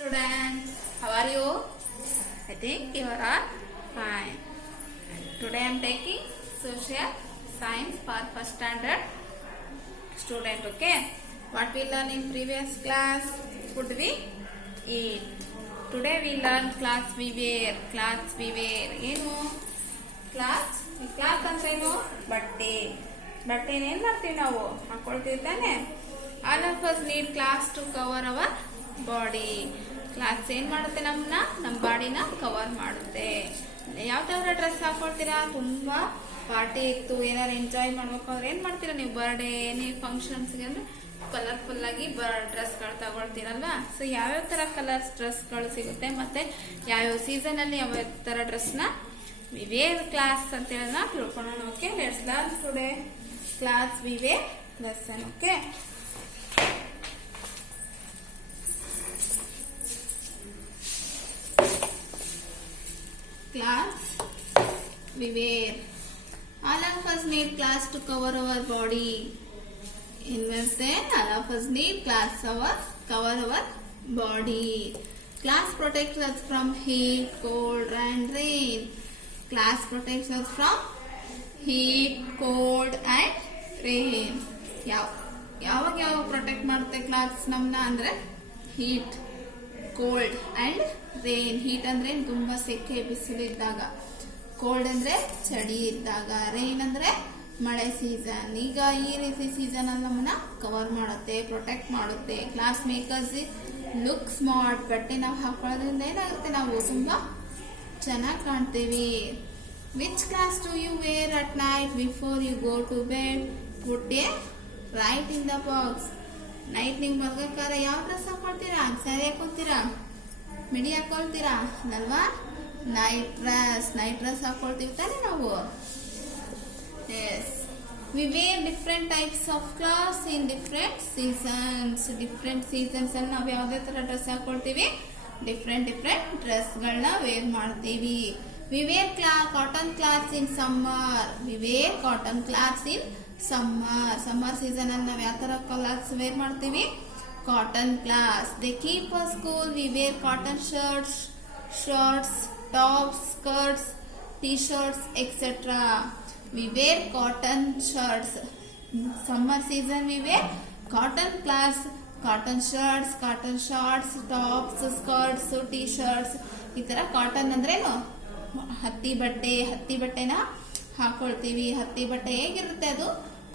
Students, how are you? I think you are all fine. Today I am taking social science for first standard student. Okay, what we learn in previous class? Food we eat. Today we learn clothes we wear. Clothes we wear. ಏನು cloth cloth ಅಂತ ಏನು ಬಟ್ಟೆ ಬಟ್ಟೆನ ಏನ್ ಮಾಡ್ತೀವಿ ನಾವು ಹಾಕೊಳ್ತೀವಿ ತಾನೆ. All of us need clothes to cover our body. Clothes ಏನ್ ಮಾಡುತ್ತೆ ನಮ್ಮ ಬಾಡಿನ ಕವರ್ ಮಾಡುತ್ತೆ. ಯಾವ ಡ್ರೆಸ್ ಹಾಕೊಳ್ತೀರಾ? ತುಂಬಾ ಪಾರ್ಟಿ ಇತ್ತು, ಏನಾರು ಎಂಜಾಯ್ ಮಾಡ್ಬೇಕು ಅಂದ್ರೆ ಏನ್ ಮಾಡ್ತೀರಾ ನೀವು? ಬರ್ಡೇ ನೀವು ಫಂಕ್ಷನ್ಸ್ಗೆ ಅಂದ್ರೆ ಕಲರ್ಫುಲ್ ಆಗಿ ಡ್ರೆಸ್ಗಳು ತಗೊಳ್ತೀರಲ್ವಾ? ಸೊ ಯಾವ್ಯಾವ ತರ ಕಲರ್ಸ್ ಡ್ರೆಸ್ಗಳು ಸಿಗುತ್ತೆ ಮತ್ತೆ ಯಾವ್ಯಾವ ಸೀಸನ್ ಅಲ್ಲಿ ಯಾವ ತರ ಡ್ರೆಸ್ ನ we wear class ಅಂತ ಹೇಳೋಣ ತಿಳ್ಕೊಳ್ಳೋಣ. Okay, let's learn today class we wear lesson. Okay, class we wear. All of us need clothes to cover our body. In verse then, all of us need clothes cover our body. Clothes protects us from heat, cold and rain. Clothes protects us from heat, cold and rain. ಯಾವಾಗ protect ಮಾಡುತ್ತೆ clothes ನಮ್ಮನ್ನ ಅಂದ್ರೆ heat, cold and rain. Heat ಅಂದ್ರೆ ತುಂಬಾ ಸೆಕೆ ಬಿಸಿಲಿದ್ದಾಗ, cold ಅಂದ್ರೆ ಚಳಿ ಇದ್ದಾಗ, ರೈನ್ ಅಂದ್ರೆ ಮಳೆ ಸೀಸನ್. ಈಗ ಈ ರೀತಿ ಸೀಸನ್ ಅಲ್ಲಿ ನಮ್ಮನ್ನ ಕವರ್ ಮಾಡುತ್ತೆ, ಪ್ರೊಟೆಕ್ಟ್ ಮಾಡುತ್ತೆ. Clothes makers look smart. ಬಟ್ಟೆ ನಾವು ಹಾಕೊಳ್ಳೋದ್ರಿಂದ ಏನಾಗುತ್ತೆ, ನಾವು ತುಂಬಾ ಚೆನ್ನಾಗಿ ಕಾಣ್ತೀವಿ. Which clothes do you wear at night before you go to bed? Put a right in the box. Night ನೀವು ಮಲ್ಗಕ್ಕಾರ ಯಾವ ಡ್ರೆಸ್ ಹಾಕೊಳ್ತೀರಾ? ಸ್ಯಾರಿ ಹಾಕೊಳ್ತೀರಾ? ಮಿಡಿ ಹಾಕೊಳ್ತೀರಾ ಅಲ್ವಾ? ನೈಟ್ ಡ್ರೆಸ್ ಹಾಕೊಳ್ತೀವಿ ತಾನೆ ನಾವು. Yes, we wear different types of clothes in different seasons. Different seasons ಅಲ್ಲಿ ನಾವು ಯಾವುದೇ ತರ ಡ್ರೆಸ್ ಹಾಕೊಳ್ತೀವಿ? ಡಿಫ್ರೆಂಟ್ ಡ್ರೆಸ್ ಗಳನ್ನ ವೇರ್ ಮಾಡ್ತೀವಿ. We wear cotton clothes in summer. We wear cotton clothes in summer season ಅಲ್ಲಿ ನಾವು ಯಾವ ತರ ಕ್ಲಾತ್ಸ್ ವೇರ್ ಮಾಡ್ತೀವಿ? Cotton clothes. They keep us cool. We wear cotton shirts, tops, skirts, T shirts etcetera. We wear cotton shirts. Summer season we wear cotton clothes, cotton shirts, cotton shorts, tops, skirts, T-shirts. ಈ ತರ cotton ಅಂದ್ರೇನು? ಹತ್ತಿ ಬಟ್ಟೆನ ಹಾಕೊಳ್ತೀವಿ. ಹತ್ತಿ ಬಟ್ಟೆ ಹೇಗಿರುತ್ತೆ? ಅದು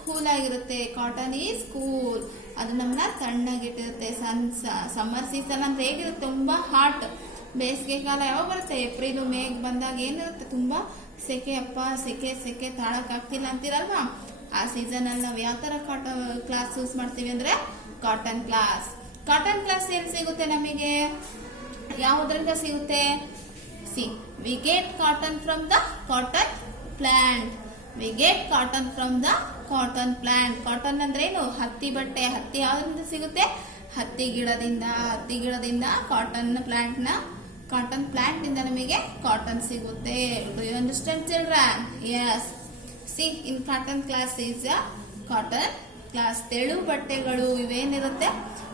cool ಆಗಿರುತ್ತೆ. Cotton is cool. ಅದು ನಮ್ಮನ್ನ ತಣ್ಣಗಿಟ್ಟಿರುತ್ತೆ. ಸಮ್ಮರ್ ಸೀಸನ್ ಅಂದ್ರೆ ಹೇಗಿರುತ್ತೆ? ತುಂಬಾ ಹಾಟ್. ಬೇಸಿಗೆ ಕಾಲ ಯಾವಾಗ ಬರುತ್ತೆ? ಏಪ್ರಿಲ್ ಮೇ ಬಂದಾಗ ಏನಿರುತ್ತೆ? ತುಂಬಾ ಸೆಕೆ. ಸೆಕೆ ತಾಳಕ್ ಆಗ್ತಿಲ್ಲ ಅಂತೀರಲ್ವಾ? ಆ ಸೀಸನ್ ಅಲ್ಲಿ ನಾವು ಯಾವ ತರ ಕಾಟನ್ ಕ್ಲಾಸ್ ಯೂಸ್ ಮಾಡ್ತೀವಿ ಅಂದ್ರೆ ಕಾಟನ್ ಕ್ಲಾಸ್. ಕಾಟನ್ ಕ್ಲಾಸ್ ಎಲ್ಲಿ ಸಿಗುತ್ತೆ ನಮಗೆ? ಯಾವುದರಿಂದ ಸಿಗುತ್ತೆ? We get cotton from the cotton plant. We get cotton from the cotton plant. Cotton ಅಂದ್ರೆ ಏನು? ಹತ್ತಿ ಬಟ್ಟೆ. ಹತ್ತಿ ಯಾವ್ದ್ರಿಂದ ಸಿಗುತ್ತೆ? ಹತ್ತಿ ಗಿಡದಿಂದ ಕಾಟನ್ ಪ್ಲಾಂಟ್ ಇಂದ ನಮಗೆ ಕಾಟನ್ ಸಿಗುತ್ತೆ. Do you understand children? Yes. See, in cotton clothes is a cotton cloth. ತೆಳು ಬಟ್ಟೆಗಳು ಇವೇನಿರುತ್ತೆ?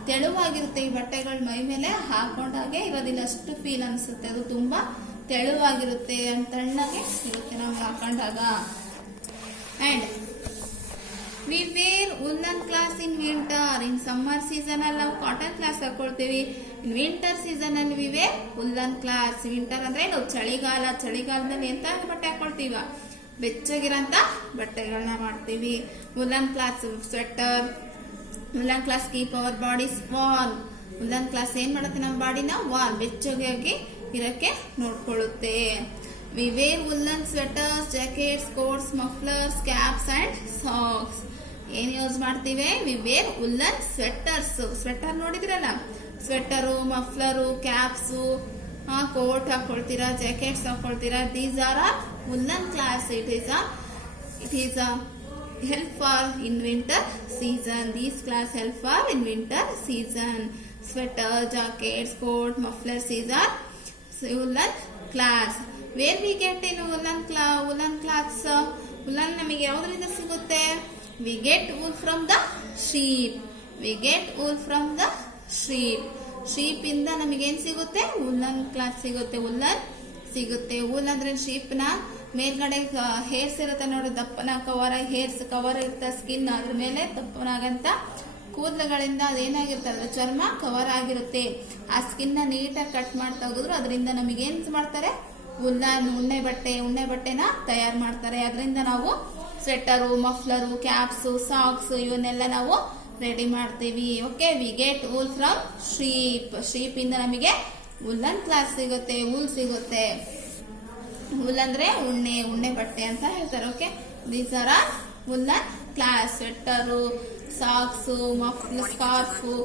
ತೆಳುವಾಗಿರುತ್ತೆ. ಈ ಬಟ್ಟೆಗಳು ಮೈ ಮೇಲೆ ಹಾಕೊಂಡಾಗೆ ಇರೋದಿಲ್ಲ, ಅಷ್ಟು ಫೀಲ್ ಅನ್ಸುತ್ತೆ. ಅದು ತುಂಬಾ ತೆಳುವಾಗಿರುತ್ತೆ, ತಣ್ಣಗೆ ಇರುತ್ತೆ ನಾವು ಹಾಕೊಂಡಾಗ. And we wear woollen clothes in winter. In summer season ಅಲ್ಲಿ ನಾವು ಕಾಟನ್ ಕ್ಲಾಸ್ ಹಾಕೊಳ್ತೀವಿ. ಇನ್ ವಿಂಟರ್ ಸೀಸನ್ ಅಲ್ಲಿ we wear woollen clothes. Winter ಅಂದ್ರೆ ನಾವು ಚಳಿಗಾಲದಲ್ಲಿ ಎಂತ ಬಟ್ಟೆ ಹಾಕೊಳ್ತೀವ? ಬೆಚ್ಚಗಿರಂತ ಬಟ್ಟೆಗಳನ್ನ ಮಾಡ್ತೀವಿ. Woollen clothes sweater. Woollen clothes keep our bodies warm. Woollen clothes ಏನ್ ಮಾಡುತ್ತೆ? ನಮ್ಮ ಬಾಡಿನ ವಾರ್ಮ್, ಬೆಚ್ಚಗಾಗಿ ಇರಕ್ಕೆ ನೋಡ್ಕೊಳ್ಳುತ್ತೆ. We wear woollen sweaters, jackets, coats, mufflers, caps and socks. ಏನ್ ಯೂಸ್ ಮಾಡ್ತೀವಿ? We wear woollen sweaters. Sweater ನೋಡಿದ್ರಲ್ಲ, ಸ್ವೆಟರು, ಮಫ್ಲರು, ಕ್ಯಾಪ್ಸು, ಕೋಟ್ ಹಾಕೊಳ್ತೀರಾ, ಜಾಕೆಟ್ಸ್ ಹಾಕೊಳ್ತೀರಾ. These are woollen clothes. It is a help for in winter season. These class help for in winter season. Sweater, jackets, coat, mufflers, these are woolen class. Where we get in woolen cloths? Woolen ನಮಗೆ ಯಾವುದರಿಂದ ಸಿಗುತ್ತೆ? We get wool from the sheep. Sheep ಇಂದ ನಮಗೇನ್ ಸಿಗುತ್ತೆ? Woollen cloth ಸಿಗುತ್ತೆ. Woollen ಸಿಗುತ್ತೆ. Wool ಅಂದ್ರೆ sheep ನ ಮೇಲ್ಗಡೆ ಹೇರ್ಸ್ ಇರುತ್ತೆ ನೋಡಿ, ದಪ್ಪನ ಹೇರ್ಸ್ ಕವರ್ ಇರುತ್ತೆ, ಸ್ಕಿನ್ ಅದ್ರ ಮೇಲೆ ದಪ್ಪನಾಗಂತ ಕೂದಲುಗಳಿಂದ ಅದೇನಾಗಿರ್ತದೆ, ಚರ್ಮ ಕವರ್ ಆಗಿರುತ್ತೆ. ಆ ಸ್ಕಿನ್ ನ ನೀಟಾಗಿ ಕಟ್ ಮಾಡಿ ತೆಗೆದ್ರು ಅದರಿಂದ ನಮಗೇನ್ ಮಾಡ್ತಾರೆ? ಉಲ್ಲನ್ ಉಣ್ಣೆ ಬಟ್ಟೆನ ತಯಾರು ಮಾಡ್ತಾರೆ. ಅದರಿಂದ ನಾವು ಸ್ವೆಟರು, ಮಫ್ಲರು, ಕ್ಯಾಪ್ಸು, ಸಾಕ್ಸ್ ಇವನ್ನೆಲ್ಲ ನಾವು ರೆಡಿ ಮಾಡ್ತೀವಿ. Okay, we get wool from sheep ಇಂದ ನಮಗೆ ಉಲ್ಲನ್ ಕ್ಲಾತ್ ಸಿಗುತ್ತೆ, ವೂಲ್ ಸಿಗುತ್ತೆ. ವೂಲ್ ಅಂದ್ರೆ ಉಣ್ಣೆ ಬಟ್ಟೆ ಅಂತ ಹೇಳ್ತಾರೆ. Okay, these are woollen cloth. Sweater, socks, muffler, scarf,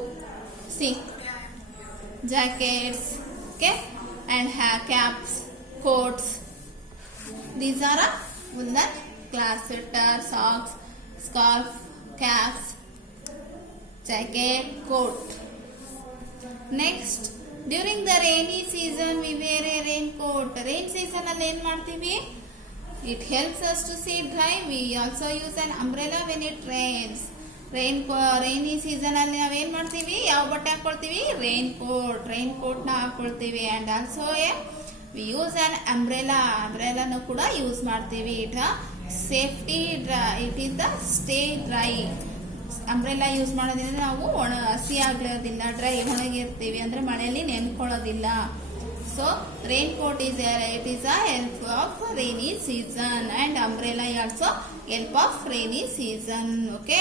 jackets, okay, and caps, coats. These are woolen cloth. Sweater, socks, scarf, caps, jacket, coat. Next, during the rainy season we wear a raincoat. Rain season alli en ಮಾಡ್ತೀವಿ? It helps us to stay dry. We also use an umbrella when it rains. Rainy season ಅಲ್ಲಿ ನಾವೇನ್ ಮಾಡ್ತೀವಿ? ಯಾವ ಬಟ್ಟೆ ಹಾಕೊಳ್ತೀವಿ? Raincoat ನ ಹಾಕೊಳ್ತೀವಿ. And also we use an umbrella ನು ಕೂಡ ಯೂಸ್ ಮಾಡ್ತೀವಿ. Safety it is the stay dry. Umbrella use ಮಾಡೋದ್ರಿಂದ ನಾವು ಹಸಿ ಆಗೋದಿಲ್ಲ, ಡ್ರೈ ಒಣಗಿರ್ತೀವಿ, ಅಂದ್ರೆ ಮಳೆಯಲ್ಲಿ ನೆನ್ಕೊಳ್ಳೋದಿಲ್ಲ. So raincoat it is a help of rainy season and umbrella also help of rainy season. Okay,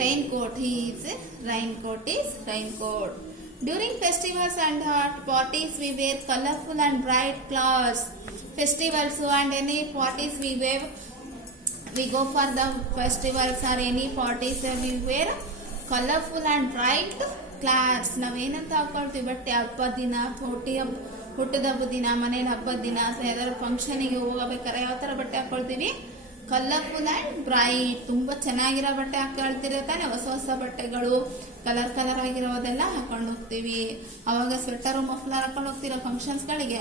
raincoat is raincoat. During festivals and parties, we wear colorful and bright clothes. Festivals and any parties we go for the festivals or any parties, we wear colorful and bright clothes. ನಾವೇನಂತ ಹಾಕೊಳ್ತೀವಿ? ಬಟ್ಟೆ ಹಬ್ಬದ ದಿನ, ಹುಟ್ಟದ ಹಬ್ಬದ ದಿನ, ಮನೇಲಿ ಹಬ್ಬದ ದಿನ, ಯಾವ್ದಾದ್ರು ಫಂಕ್ಷನಿಗೆ ಹೋಗಬೇಕಾದ್ರೆ ಯಾವ ತರ ಬಟ್ಟೆ ಹಾಕೊಳ್ತೀವಿ? Colourful and bright. ತುಂಬಾ ಚೆನ್ನಾಗಿರೋ ಬಟ್ಟೆ ಹಾಕೊಳ್ತಿರೋ ತಾನೆ, ಹೊಸ ಬಟ್ಟೆಗಳು ಕಲರ್ ಆಗಿರೋದೆಲ್ಲ ಹಾಕೊಂಡು ಹೋಗ್ತೀವಿ. ಅವಾಗ ಸ್ವೆಟರ್, ಮಫ್ಲರ್ ಹಾಕೊಂಡು ಹೋಗ್ತೀರಾ ಫಂಕ್ಷನ್ಸ್ ಗಳಿಗೆ?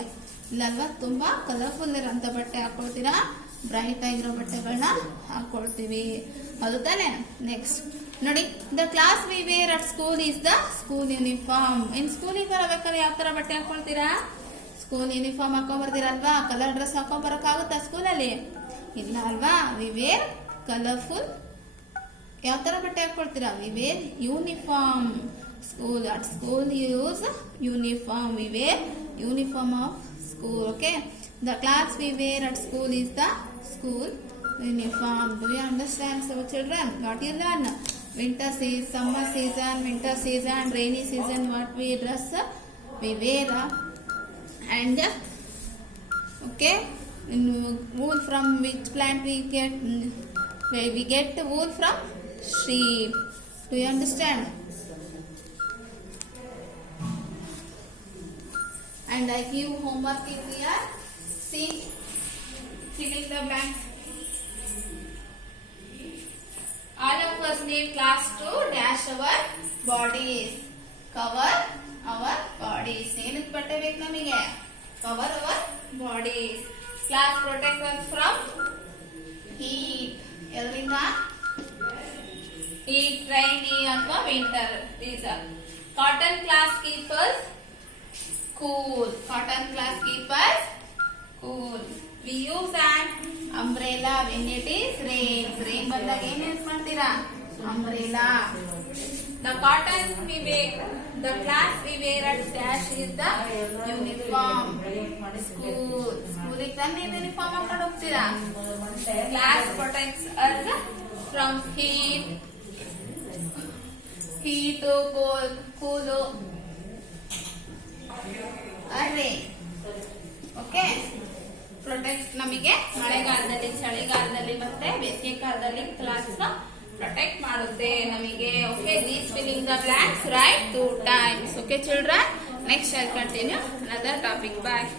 ಇಲ್ಲಲ್ವಾ, ತುಂಬಾ ಕಲರ್ಫುಲ್ ಇರೋಂತ ಬಟ್ಟೆ ಹಾಕೊಳ್ತೀರಾ, ಬ್ರೈಟ್ ಆಗಿರೋ ಬಟ್ಟೆಗಳನ್ನ ಹಾಕೊಳ್ತೀವಿ, ಅದು ತಾನೆ. ನೆಕ್ಸ್ಟ್ ನೋಡಿ, the clothes we wear at school is the school uniform. In ಸ್ಕೂಲಿಗೆ ಬರಬೇಕಾದ್ರೆ ಯಾವ ತರ ಬಟ್ಟೆ ಹಾಕೊಳ್ತೀರಾ? ಸ್ಕೂಲ್ ಯೂನಿಫಾರ್ಮ್ ಹಾಕೊಂಡ್ ಬರ್ತೀರಲ್ವಾ? ಕಲರ್ ಡ್ರೆಸ್ ಹಾಕೊಂಡ್ ಬರೋಕ್ಕಾಗುತ್ತಾ ಸ್ಕೂಲಲ್ಲಿ? ಇಲ್ಲ ಅಲ್ವಾ? We wear colourful. ಯಾವ ತರ ಬಟ್ಟೆ ಹಾಕೊಳ್ತೀರಾ? We wear uniform. At school use uniform. We wear uniform of school. Okay, the clothes we wear at school is the school uniform. Do you understand, so children? What you learn? summer season, winter season, rainy season, what we dress we wear. And okay, wool from which plant we get wool from sheep. Do you understand? And I give homework is here. See, filling the blanks. All of us need class to dash our bodies. Cover our bodies. ಏನಕ್ಕೆ ಬಟ್ಟೆ ಬೇಕು ನಮಗೆ? Cover our bodies. Class protect us from heat. ಎದರಿಂದ? Heat, rainy ಅಥವಾ winter. These are cotton class keep us cool. Cotton class keep us cool. We use an umbrella when it is rains. Rain ಬಂದಾಗ ಏನು use ಮಾಡ್ತೀರಾ? Umbrella. The cotton we wear, the class we wear at dash is the uniform. School ತಾನೇ uniform ಹಾಕೊಂಡು ಹೋಗ್ತೀರಾ? Class protects us from heat, cool, rain. Okay, protect ನಮಗೆ ಮಳೆಗಾಲದಲ್ಲಿ, ಚಳಿಗಾಲದಲ್ಲಿ ಮತ್ತೆ ಬೇಸಿಗೆ ಕಾಲದಲ್ಲಿ ಕ್ಲಾಸ್ ಪ್ರೊಟೆಕ್ಟ್ ಮಾಡುತ್ತೆ ನಮಗೆ. Okay, these filling the blanks right 2 times. Okay children, next I continue another topic. Bye.